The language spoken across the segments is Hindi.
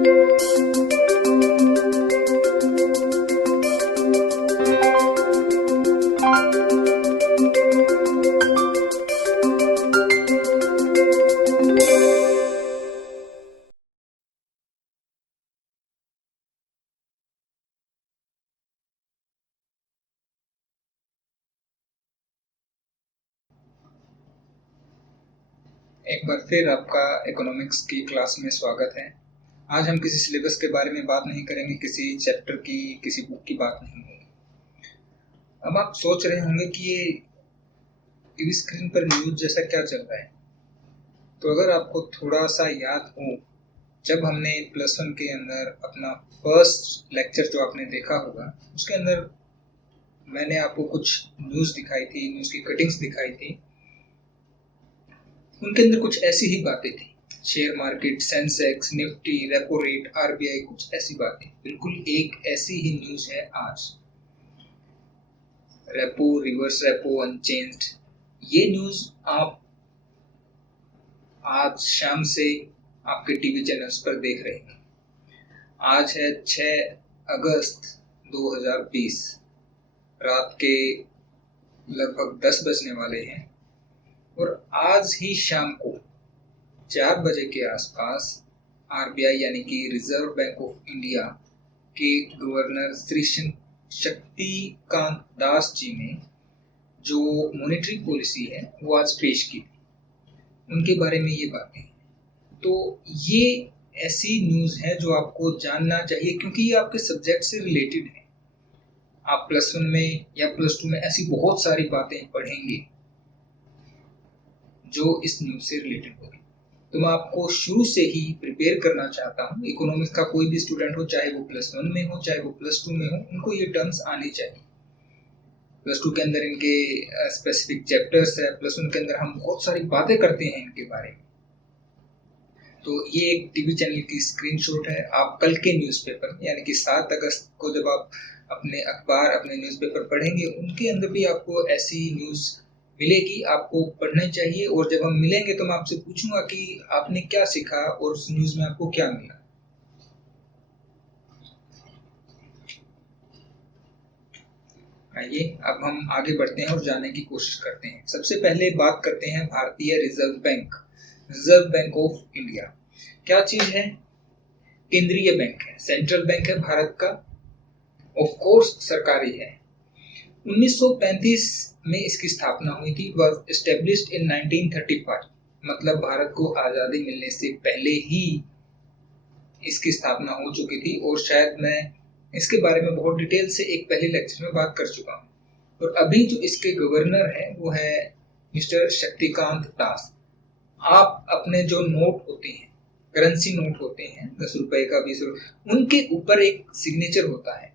एक बार फिर आपका इकोनॉमिक्स की क्लास में स्वागत है। आज हम किसी सिलेबस के बारे में बात नहीं करेंगे, किसी चैप्टर की, किसी बुक की बात नहीं होगी। अब आप सोच रहे होंगे कि ये टीवी स्क्रीन पर न्यूज़ जैसा क्या चल रहा है। तो अगर आपको थोड़ा सा याद हो, जब हमने +1 के अंदर अपना फर्स्ट लेक्चर जो आपने देखा होगा, उसके अंदर मैंने आपको कुछ न्यूज़ दिखाई थी, न्यूज़ की कटिंग्स दिखाई थी। उनके अंदर कुछ ऐसी ही बातें थी, share market, Sensex, Nifty, repo rate, RBI, कुछ ऐसी बातें। बिल्कुल एक ऐसी ही न्यूज है आज। रेपो, रिवर्स रेपो, अनचेंज्ड, ये न्यूज आप आज शाम से आपके टीवी चैनल्स पर देख रहे हैं। आज है 6 अगस्त 2020, रात के लगभग 10 बजने वाले हैं और आज ही शाम को 4 बजे के आसपास आरबीआई यानी कि रिजर्व बैंक ऑफ इंडिया के गवर्नर श्री शक्तिकांत दास जी ने जो मॉनेटरी पॉलिसी है वो आज पेश की, उनके बारे में ये बातें। तो ये ऐसी न्यूज़ है जो आपको जानना चाहिए, क्योंकि ये आपके सब्जेक्ट से रिलेटेड है। आप +1 में या +2 में ऐसी बहुत सारी बातें पढ़ेंगे जो इस न्यूज़ से रिलेटेड होगी। तो मैं आपको शुरू से ही प्रिपेयर करना चाहता हूँ। इकोनॉमिक्स का कोई भी स्टूडेंट हो, चाहे वो +1 में हो, चाहे वो +2 में हो, उनको ये टर्म्स आनी चाहिए। +2 के अंदर इनके स्पेसिफिक चैप्टर्स है, +1 के अंदर हम बहुत सारी बातें करते हैं इनके बारे में। तो ये एक टीवी चैनल की स्क्रीनशॉट है। आप कल के न्यूज़पेपर यानी कि 7 अगस्त को जब आप अपने अखबार, अपने न्यूज़पेपर पढ़ेंगे, उनके अंदर भी आपको ऐसी न्यूज़ मिलेगी, आपको पढ़ना चाहिए। और जब हम मिलेंगे तो मैं आपसे पूछूंगा कि आपने क्या सीखा और उस न्यूज़ में आपको क्या मिला। आइए अब हम आगे बढ़ते हैं और जानने की कोशिश करते हैं। सबसे पहले बात करते हैं भारतीय reserve bank, reserve bank of India. क्या चीज है? केंद्रीय बैंक है, सेंट्रल बैंक है भारत का, ऑफ कोर्स सरकारी है। 1935 में इसकी स्थापना हुई थी, वाज एस्टेब्लिश्ड इन 1935, मतलब भारत को आजादी मिलने से पहले ही इसकी स्थापना हो चुकी थी। और शायद मैं इसके बारे में बहुत डिटेल से एक पहले लेक्चर में बात कर चुका हूँ। और अभी जो इसके गवर्नर है वो है मिस्टर शक्तिकांत दास। आप अपने जो नोट होते हैं, करेंसी नोट होते हैं, 10 रुपए का, 20 रुपए, उनके ऊपर एक सिग्नेचर होता है,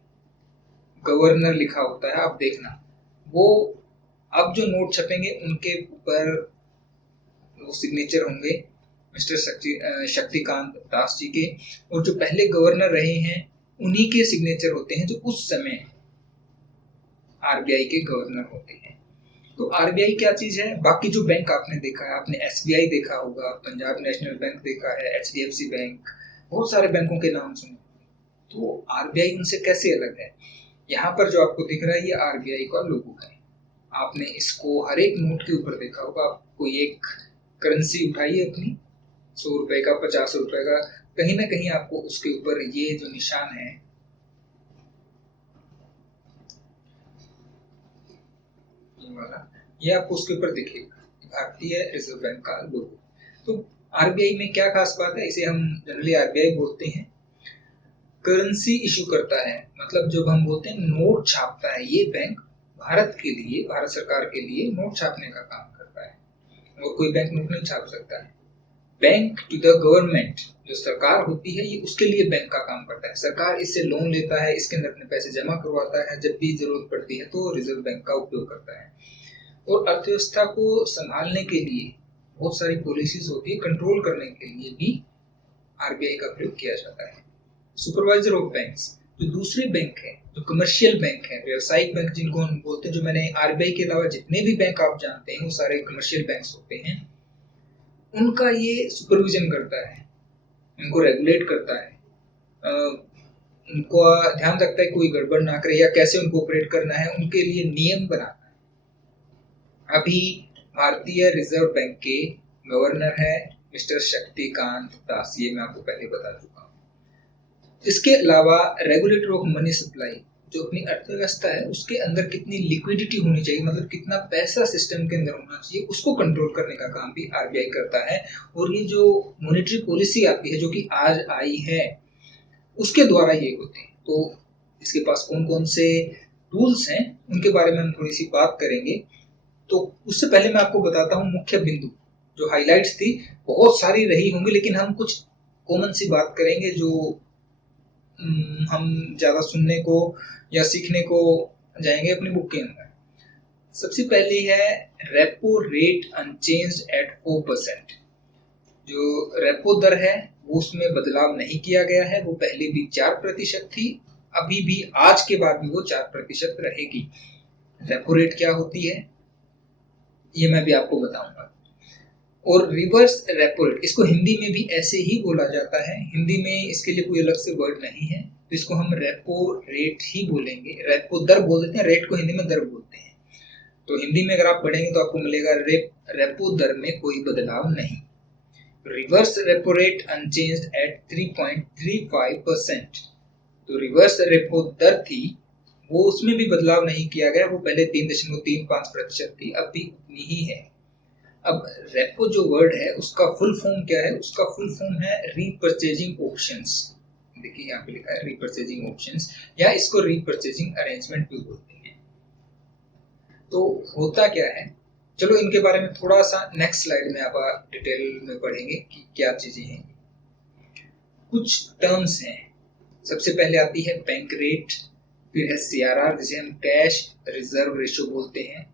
गवर्नर लिखा होता है। आप देखना, वो अब जो नोट छपेंगे उनके ऊपर वो सिग्नेचर होंगे मिस्टर शक्तिकांत दास जी के। और जो पहले गवर्नर रहे हैं उन्हीं के सिग्नेचर होते हैं, जो उस समय आरबीआई के गवर्नर होते हैं। तो आरबीआई क्या चीज है? बाकी जो बैंक आपने देखा है, आपने एसबीआई देखा होगा, पंजाब नेशनल बैंक देखा है, एचडीएफसी बैंक, बहुत सारे बैंकों के नाम सुने। तो आरबीआई उनसे कैसे अलग है? यहाँ पर जो आपको दिख रहा है ये आरबीआई का लोगो है। आपने इसको हर एक नोट के ऊपर देखा होगा। आप कोई एक करेंसी उठाइए अपनी, 100 रुपए का, 50 रुपए का, कहीं ना कहीं आपको उसके ऊपर ये जो निशान है, ये आपको उसके ऊपर दिखेगा, भारतीय रिजर्व बैंक का लोगो। तो आरबीआई में क्या खास बात है? इसे हम जनरली आरबीआई बोलते हैं। करेंसी इशू करता है, मतलब जब हम बोलते हैं नोट छापता है, ये बैंक भारत के लिए, भारत सरकार के लिए नोट छापने का काम करता है। और कोई बैंक नोट नहीं छाप सकता है। बैंक टू द गवर्नमेंट, जो सरकार होती है, ये उसके लिए बैंक का काम करता है। सरकार इससे लोन लेता है, इसके अंदर अपने पैसे जमा करवाता है, जब भी जरूरत पड़ती है तो रिजर्व बैंक का उपयोग करता है। और अर्थव्यवस्था को संभालने के लिए बहुत सारी पॉलिसीज होती है, कंट्रोल करने के लिए भी आरबीआई का प्रयोग किया जाता है। सुपरवाइजर ऑफ बैंक्स, जो दूसरे बैंक है, जो कमर्शियल बैंक है, व्यवसायिक बैंक जिनको हम बोलते हैं, जो मैंने आरबीआई के अलावा जितने भी बैंक आप जानते हैं वो सारे कमर्शियल बैंक्स होते हैं, उनका ये सुपरविजन करता है, उनको रेगुलेट करता है। उनको ध्यान रखता है कोई गड़बड़ ना करे या कैसे उनको ऑपरेट करना है, उनके लिए नियम बनाता है। अभी भारतीय रिजर्व बैंक के गवर्नर है मिस्टर शक्तिकांत दास, ये मैं आपको पहले बता चुका हूँ। इसके अलावा रेगुलेटर ऑफ मनी सप्लाई, जो अपनी अर्थव्यवस्था है उसके अंदर कितनी लिक्विडिटी होनी चाहिए, मतलब कितना पैसा सिस्टम के अंदर होना चाहिए, उसको कंट्रोल करने का काम भी आरबीआई करता है। और ये जो मॉनेटरी पॉलिसी आती है जो कि आज आई है, उसके द्वारा ये होते हैं। तो इसके पास कौन कौन से टूल्स हैं उनके बारे में हम थोड़ी सी बात करेंगे। तो उससे पहले मैं आपको बताता हूँ मुख्य बिंदु, जो हाइलाइट्स थी बहुत सारी रही होंगी, लेकिन हम कुछ कॉमन सी बात करेंगे जो हम ज्यादा सुनने को या सीखने को जाएंगे अपनी बुक के अंदर। सबसे पहली है रेपो रेट अनचेंज्ड एट 4%। जो रेपो दर है वो उसमें बदलाव नहीं किया गया है, वो पहले भी 4% थी, अभी भी आज के बाद भी वो 4% रहेगी। रेपो रेट क्या होती है ये मैं भी आपको बताऊंगा। और रिवर्स रेपो रेट, इसको हिंदी में भी ऐसे ही बोला जाता है, हिंदी में इसके लिए कोई अलग से वर्ड नहीं है, तो इसको हम रेपो रेट ही बोलेंगे। रेपो दर बोल देते हैं, रेट को हिंदी में दर बोलते हैं। तो हिंदी में अगर आप पढ़ेंगे तो आपको मिलेगा रेपो दर में कोई बदलाव नहीं। Reverse repo rate unchanged at 3.35%। तो रिवर्स रेपो दर थी वो उसमें भी बदलाव नहीं किया गया, वो पहले 3.35% थी, अब भी उतनी ही है। अब रेपो जो वर्ड है उसका फुल फॉर्म क्या है, उसका फुल फॉर्म है रीपर्चेजिंग ऑप्शंस। देखिए यहाँ पे लिखा है रीपर्चेजिंग ऑप्शंस, या इसको रीपर्चेजिंग अरेंजमेंट भी बोलते हैं। तो होता क्या है, चलो इनके बारे में थोड़ा सा नेक्स्ट स्लाइड में आप डिटेल में पढ़ेंगे कि क्या चीजें हैं। कुछ टर्म्स हैं, सबसे पहले आती है बैंक रेट, फिर है सीआरआर जिसे हम कैश रिजर्व रेशो बोलते हैं,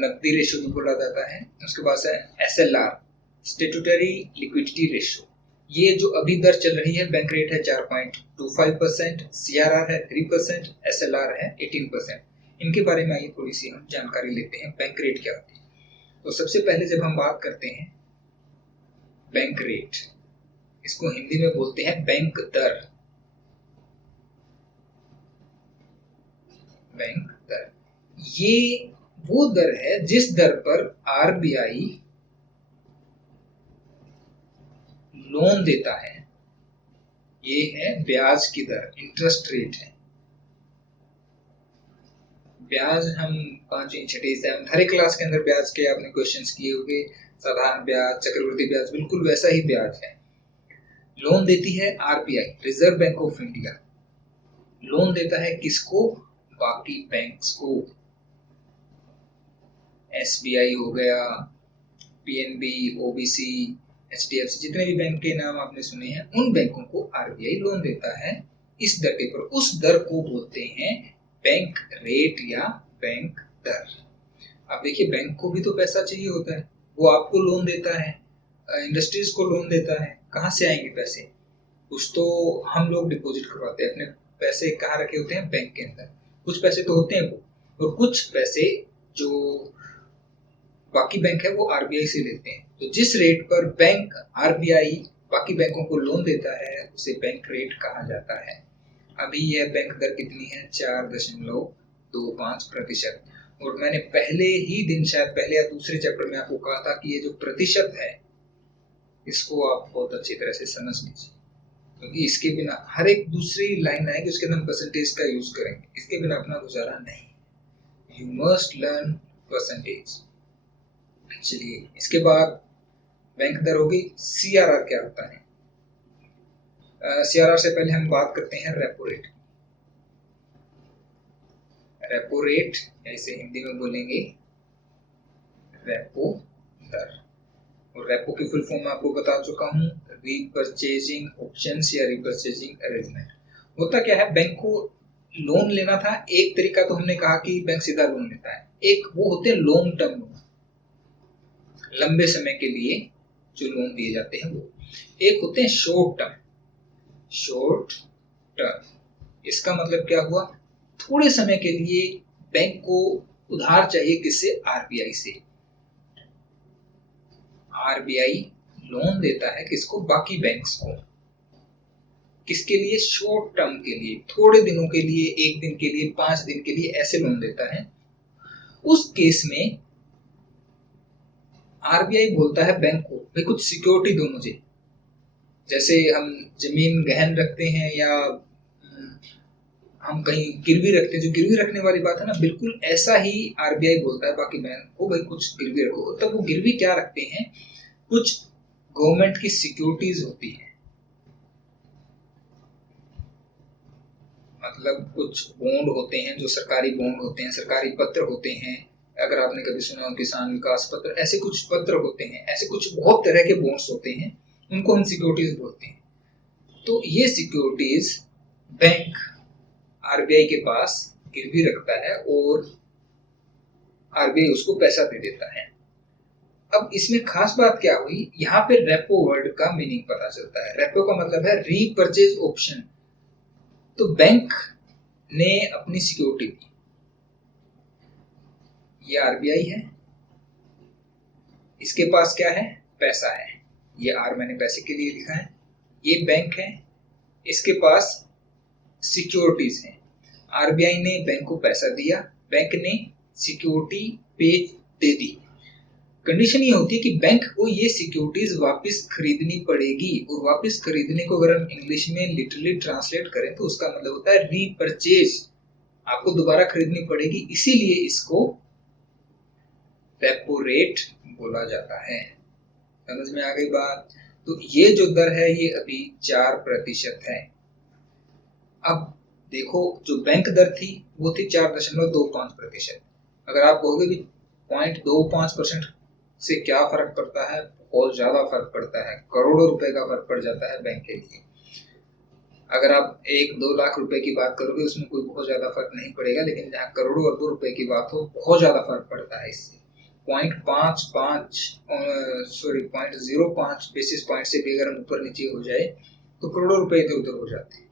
नकदी रेशो भी बोला जाता है। उसके बाद है एसएलआर स्टेट्यूटरी लिक्विडिटी रेशो। ये जो अभी दर चल रही है, बैंक रेट है 4.25%, सीआरआर है 3%, एसएलआर है 18%। इनके बारे में आइए थोड़ी सी हम जानकारी लेते हैं, बैंक रेट क्या होती है। तो सबसे पहले जब हम बात करते हैं बैंक रेट, इसको हिंदी में बोलते हैं बैंक दर। बैंक दर ये वो दर है जिस दर पर आरबीआई लोन देता है, ये है ब्याज की दर, इंटरेस्ट रेट है। ब्याज हम 5वीं 6वीं 7वीं हर एक क्लास के अंदर ब्याज के आपने क्वेश्चंस किए होंगे, साधारण ब्याज, चक्रवृद्धि ब्याज, बिल्कुल वैसा ही ब्याज है। लोन देती है RBI, reserve bank of India. Loan देता है किसको, बाकी बैंक्स को। एसबीआई हो गया, पीएनबी, ओबीसी, एचडीएफसी, जितने भी बैंक के नाम आपने सुने हैं उन बैंकों को आरबीआई लोन देता है इस दर के ऊपर। उस दर को बोलते हैं बैंक रेट या बैंक दर। अब देखिए बैंक को भी तो पैसा चाहिए होता है, वो आपको लोन देता है, इंडस्ट्रीज को लोन देता है, कहाँ से आएंगे पैसे? कुछ तो हम लोग डिपॉजिट करवाते हैं, अपने पैसे कहाँ रखे होते हैं, बैंक के अंदर। कुछ पैसे तो होते हैं वो, और कुछ पैसे जो बाकी बैंक है वो आरबीआई से लेते हैं। तो जिस रेट पर बैंक आरबीआई बाकी बैंकों को लोन देता है उसे बैंक रेट कहा जाता है। अभी यह बैंक दर कितनी है, 4.25%। और मैंने पहले ही दिन, शायद पहले या दूसरे चैप्टर में आपको कहा था कि ये जो प्रतिशत है इसको आप बहुत अच्छी तरह से समझ लीजिए, क्योंकि इसके बिना हर एक दूसरी लाइन आएगी उसके अंदर हम परसेंटेज का यूज करेंगे, इसके बिना अपना गुजारा नहीं। You must learn percentage. चलिए इसके बाद बैंक दर होगी। सीआरआर क्या होता है? सीआरआर से पहले हम बात करते हैं रेपो रेट। रेपो रेट ऐसे हिंदी में बोलेंगे रेपो दर, और रेपो की फुल फॉर्म आपको बता चुका हूं, रीपर्चेजिंग ऑप्शंस या रीपर्चेजिंग अरेंजमेंट। होता क्या है, बैंक को लोन लेना था, एक तरीका तो हमने कहा कि बैंक सीधा लोन लेता है, एक वो होते हैं लॉन्ग टर्म लोन, लंबे समय के लिए जो लोन दिए जाते हैं वो। एक होते हैं शॉर्ट टर्म। शॉर्ट टर्म इसका मतलब क्या हुआ, थोड़े समय के लिए बैंक को उधार चाहिए, किससे, आरबीआई से। आरबीआई लोन देता है किसको, बाकी बैंक्स को। किसके लिए? शॉर्ट टर्म के लिए, थोड़े दिनों के लिए, 1 दिन के लिए, 5 दिन के लिए ऐसे लोन देता है। उस केस में आरबीआई बोलता है बैंक को, भाई कुछ सिक्योरिटी दो मुझे। जैसे हम जमीन गहन रखते हैं या हम कहीं गिरवी रखते हैं, जो गिरवी रखने वाली बात है ना, बिल्कुल ऐसा ही आरबीआई बोलता है बाकी बैंक को, भाई कुछ गिरवी रखो। तब वो गिरवी क्या रखते हैं? कुछ गवर्नमेंट की सिक्योरिटीज होती है, मतलब कुछ बॉन्ड होते हैं, जो सरकारी बॉन्ड होते हैं, सरकारी पत्र होते हैं। अगर आपने कभी सुना हो किसान विकास पत्र, ऐसे कुछ पत्र होते हैं, ऐसे कुछ बहुत तरह के बॉन्ड्स होते हैं, उनको हम सिक्योरिटीज बोलते हैं। तो ये सिक्योरिटीज बैंक आरबीआई के पास गिरवी रखता है और आरबीआई उसको पैसा दे देता है। अब इसमें खास बात क्या हुई, यहाँ पे रेपो वर्ड का मीनिंग पता चलता है। रेपो का मतलब है रीपर्चेज ऑप्शन। तो बैंक ने अपनी सिक्योरिटी दी, ये आरबीआई है, इसके पास क्या है? पैसा है, ये आर मैंने पैसे के लिए लिखा है। ये बैंक है, इसके पास सिक्योरिटीज हैं। आरबीआई ने बैंक को पैसा दिया, बैंक ने सिक्योरिटी पे दे दी। कंडीशन ये होती है कि बैंक को ये सिक्योरिटीज वापस खरीदनी पड़ेगी, और वापस खरीदने को अगर हम इंग्लिश में लिटरली ट्रांसलेट करें तो उसका मतलब होता है रीपरचेज। आपको दोबारा खरीदनी पड़ेगी, इसीलिए इसको रेपो रेट बोला जाता है। समझ में आ गई बात? तो ये जो दर है ये अभी 4% है। अब देखो, जो बैंक दर थी वो थी 4.25%। अगर आप कहोगे भी 0.25% से क्या फर्क पड़ता है, बहुत ज्यादा फर्क पड़ता है, करोड़ों रुपए का फर्क पड़ जाता है बैंक के लिए। अगर आप 1-2 लाख रुपए की बात करोगे उसमें कोई बहुत ज्यादा फर्क नहीं पड़ेगा, लेकिन जहाँ करोड़ों अरबों रुपए की बात हो, बहुत ज्यादा फर्क पड़ता है इससे। 0.05 बेसिस पॉइंट से भी अगर हम ऊपर नीचे हो जाए तो करोड़ों रुपए इधर उधर हो जाते हैं।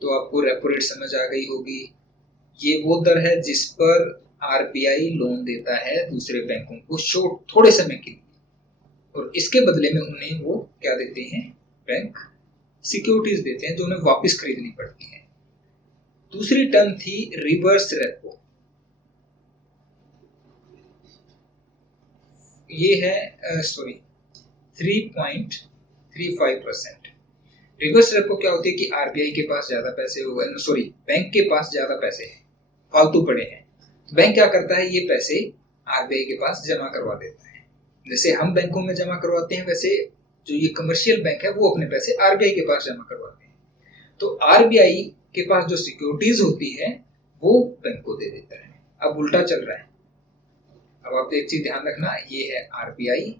तो आपको रेपो रेट समझ आ गई होगी। ये वो दर है जिस पर आरबीआई लोन देता है दूसरे बैंकों को शॉर्ट थोड़े समय के लिए, और इसके बदले में उन्हें वो क्या देते हैं? बैंक सिक्योरिटीज देते हैं जो उन्हें वापस खरीदनी पड़ती है। दूसरी टर्म थी रिवर्स रेपो। ये है 3.35%। रिवर्स रेपो क्या होती है कि आरबीआई के पास ज्यादा पैसे हो गए, बैंक के पास ज्यादा पैसे हैं, फालतू पड़े हैं, तो बैंक क्या करता है? ये पैसे आरबीआई के पास जमा करवा देता है। जैसे हम बैंकों में जमा करवाते हैं, वैसे जो ये कमर्शियल बैंक है वो अपने पैसे आरबीआई के पास जमा करवाते हैं। तो आरबीआई के पास जो सिक्योरिटीज होती है वो बैंक को दे देता है। अब उल्टा चल रहा है। अब आप एक चीज ध्यान रखना, ये है आरबीआई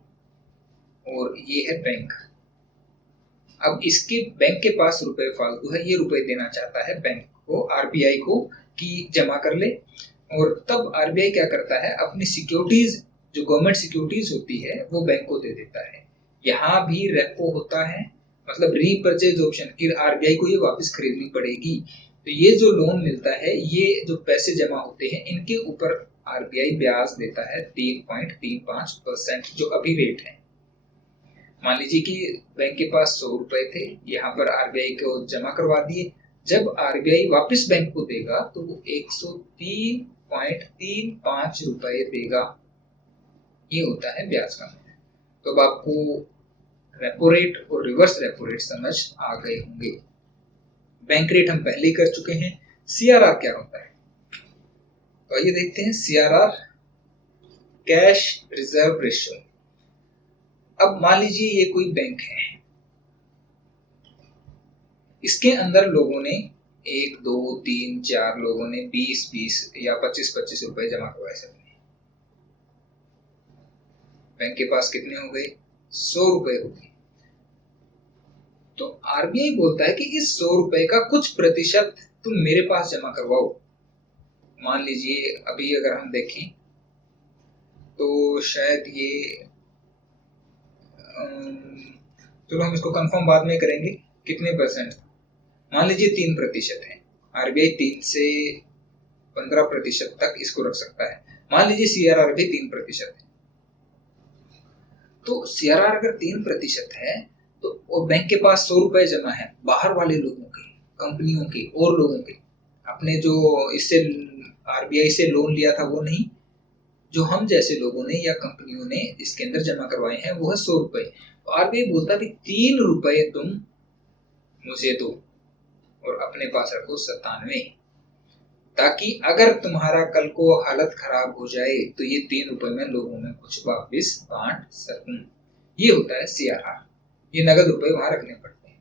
और ये है बैंक। अब इसके बैंक के पास रुपए फालतू है, ये रुपए देना चाहता है बैंक को, आरबीआई को, कि जमा कर ले। और तब आरबीआई क्या करता है? अपनी सिक्योरिटीज, जो गवर्नमेंट सिक्योरिटीज होती है, वो बैंक को दे देता है। यहाँ भी रेपो होता है, मतलब रीपर्चेज ऑप्शन, कि आरबीआई को ये वापस खरीदनी पड़ेगी। तो ये जो लोन मिलता है, ये जो पैसे जमा होते हैं, इनके ऊपर आरबीआई ब्याज देता है 3.35%, जो अभी रेट है। मान लीजिए कि बैंक के पास 100 रुपए थे, यहाँ पर आरबीआई को जमा करवा दिए। जब आरबीआई वापस बैंक को देगा तो वो 103.35 रुपए देगा। ये होता है ब्याज का मूल्य। तो अब आपको रेपो रेट और रिवर्स रेपो रेट समझ आ गए होंगे। बैंक रेट हम पहले ही कर चुके हैं। सीआरआर क्या होता है? तो आइए देखते हैं। CRR cash reserve ratio. अब मान लीजिए ये कोई बैंक है, इसके अंदर लोगों ने 1, 2, 3, 4 लोगों ने 20-20 या 25-25 रुपए जमा करवाए। सबने, बैंक के पास कितने हो गए? 100 रुपए हो गए। तो आरबीआई बोलता है कि इस 100 रुपए का कुछ प्रतिशत तुम मेरे पास जमा करवाओ। मान लीजिए अभी अगर हम देखें तो शायद ये चलो हम इसको कंफर्म बाद में करेंगे, कितने परसेंट। मान लीजिए 3% है, आरबीआई 3 से 15% तक इसको रख सकता है। मान लीजिए सीआरआर भी 3% है। तो सीआरआर अगर 3% है तो और बैंक के पास 100 रुपए जमा है बाहर वाले लोगों के, कंपनियों के और लोगों के, अपने जो इससे आरबीआई से लोन लिया था वो नहीं, जो हम जैसे लोगों ने या कंपनियों ने इसके अंदर जमा करवाए हैं वो है 100 रुपए। तो आरबीआई बोलता भी 3 रुपए तुम मुझे दो और अपने पास रखो 97, ताकि अगर तुम्हारा कल को हालत खराब हो जाए तो ये 3 रुपए में लोगों में कुछ वापस बांट सकूं। ये होता है सीआरआर। ये नगद रुपए वहां रखने पड़ते हैं।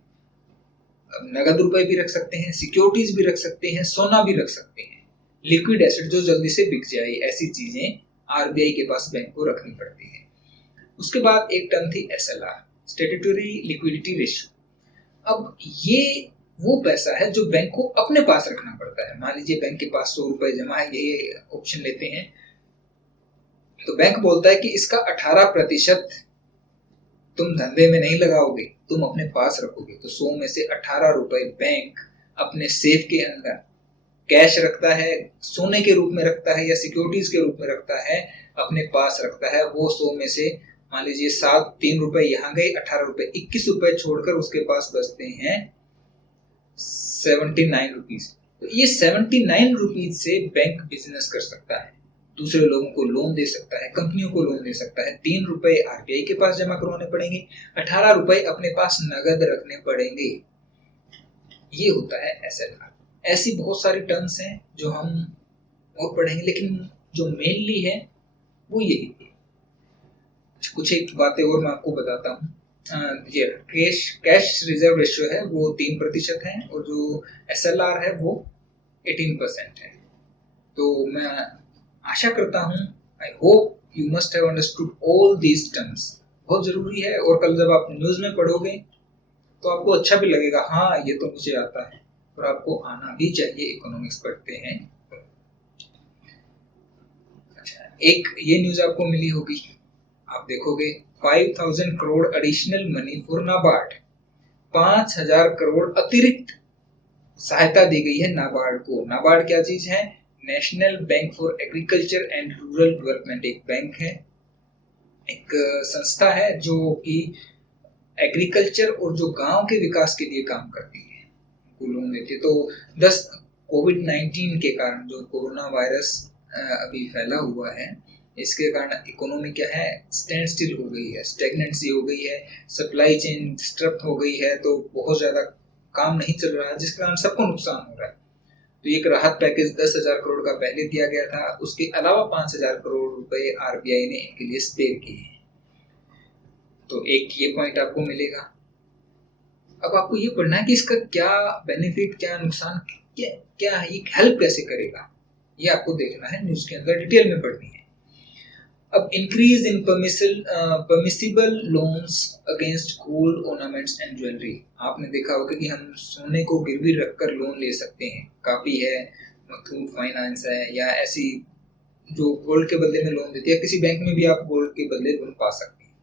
अब नगद रुपए भी रख सकते हैं, सिक्योरिटीज भी रख सकते हैं, सोना भी रख सकते हैं, लिक्विड एसेट जो जल्दी से बिक जाए, ऐसी चीजें आरबीआई के पास बैंक को रखनी पड़ती है। उसके बाद एक टर्म थी एसएलआर, स्टैट्यूटरी लिक्विडिटी रेशियो। अब ये वो पैसा है जो बैंक को अपने पास रखना पड़ता है। मान लीजिए बैंक के पास 100 रुपए जमा है, ये ऑप्शन लेते हैं, तो बैंक बोलता है कि इसका 18% तुम धंधे में नहीं लगाओगे, तुम अपने पास रखोगे। तो 100 में से 18 रुपए बैंक अपने सेफ के अंदर कैश रखता है, सोने के रूप में रखता है या सिक्योरिटीज के रूप में रखता है, अपने पास रखता है। वो 100 में से मान लीजिए 3 रुपए यहाँ गए, 18 रुपए, 21 रुपए छोड़कर उसके पास बचते हैं 79 रुपीज। तो ये 79 रुपीज से बैंक बिजनेस कर सकता है, दूसरे लोगों को लोन दे सकता है, कंपनियों को लोन दे सकता है। 3 रुपए आरबीआई के पास जमा करवाने पड़ेंगे, 18 रुपए अपने पास नगद रखने पड़ेंगे। ये होता है एसएलआर। ऐसी बहुत सारी टर्म्स हैं जो हम और पढ़ेंगे, लेकिन जो मेनली है वो यही है। कुछ एक बातें और मैं आपको बताता हूँ। ये कैश रिजर्व रेशियो है वो 3% है और जो एसएलआर है वो 18% है। तो मैं आशा करता हूँ, I hope you must have understood all these terms. बहुत जरूरी है, और कल जब आप न्यूज में पढ़ोगे तो आपको अच्छा भी लगेगा, हाँ ये तो मुझे आता है, और आपको आना भी चाहिए, इकोनॉमिक्स पढ़ते हैं। अच्छा, एक ये न्यूज आपको मिली होगी, आप देखोगे 5000 crore additional money for NABARD, 5000 crore अतिरिक्त सहायता दी गई है नाबार्ड को। नाबार्ड क्या चीज है? National bank for agriculture and rural development. एक बैंक है, एक संस्था है जो कि एग्रीकल्चर और जो गांव के विकास के लिए काम करती है, लोन देती है। तो 10 कोविड-19 के कारण जो कोरोना वायरस अभी फैला हुआ है, इसके कारण इकोनॉमी क्या है, स्टैंड स्टिल हो गई है, स्टैग्नेंसी हो गई है, सप्लाई चेन डिस्टर्ब हो गई है, तो बहुत ज्यादा काम नहीं चल रहा है, जिसके कारण सबको नुकसान हो रहा है। तो एक राहत पैकेज 10,000 करोड़ का पहले दिया गया था, उसके अलावा 5,000 करोड़ रुपए आरबीआई ने इनके लिए स्पेयर किए हैं। तो एक ये पॉइंट आपको मिलेगा। अब आपको ये पढ़ना है कि इसका क्या बेनिफिट, क्या नुकसान, क्या क्या है, ये हेल्प कैसे करेगा, ये आपको देखना है, न्यूज के अंदर डिटेल में पढ़नी है। अब increase in permissible loans against gold ornaments and jewellery. आपने देखा होगा कि हम सोने को गिरवी रखकर लोन ले सकते हैं, काफी है, मुथूट फाइनेंस है, या ऐसी जो गोल्ड के बदले में लोन देती है, किसी बैंक में भी आप गोल्ड के बदले लोन पा सकते हैं।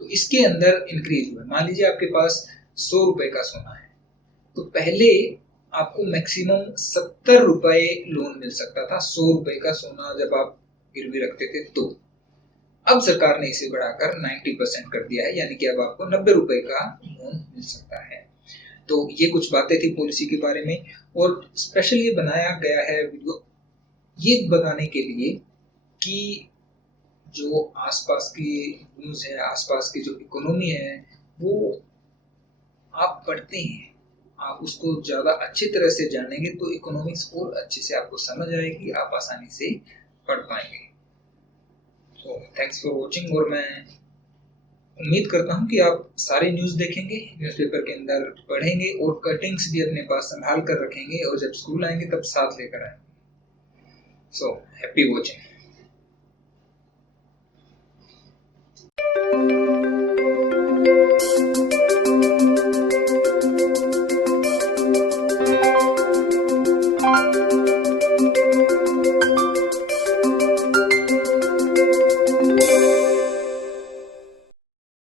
तो इसके अंदर इंक्रीज हुआ। मान लीजिए आपके पास 100 रुपए का सोना है, तो पहले आपको मैक्सिमम 70 रुपए लोन मिल सकता था, 100 रुपए का सोना जब आप गिरवी रखते थे तो। अब सरकार ने इसे बढ़ाकर 90% कर दिया है, यानी कि अब आपको 90 रुपए का लोन मिल सकता है। तो ये कुछ बातें थी पॉलिसी के बारे में, और स्पेशल ये बनाया गया है वीडियो ये बताने के लिए कि जो आसपास की न्यूज है, आसपास की जो इकोनॉमी है, वो आप पढ़ते हैं, आप उसको ज्यादा अच्छी तरह से जानेंगे तो इकोनॉमिक्स और अच्छे से आपको समझ आएगी, आप आसानी से पढ़ पाएंगे। तो थैंक्स फॉर वॉचिंग, और मैं उम्मीद करता हूं कि आप सारी न्यूज़ देखेंगे, न्यूज़पेपर के अंदर पढ़ेंगे, और कटिंग्स भी अपने पास संभाल कर रखेंगे, और जब स्कूल आएंगे तब साथ लेकर आएंगे। So happy watching.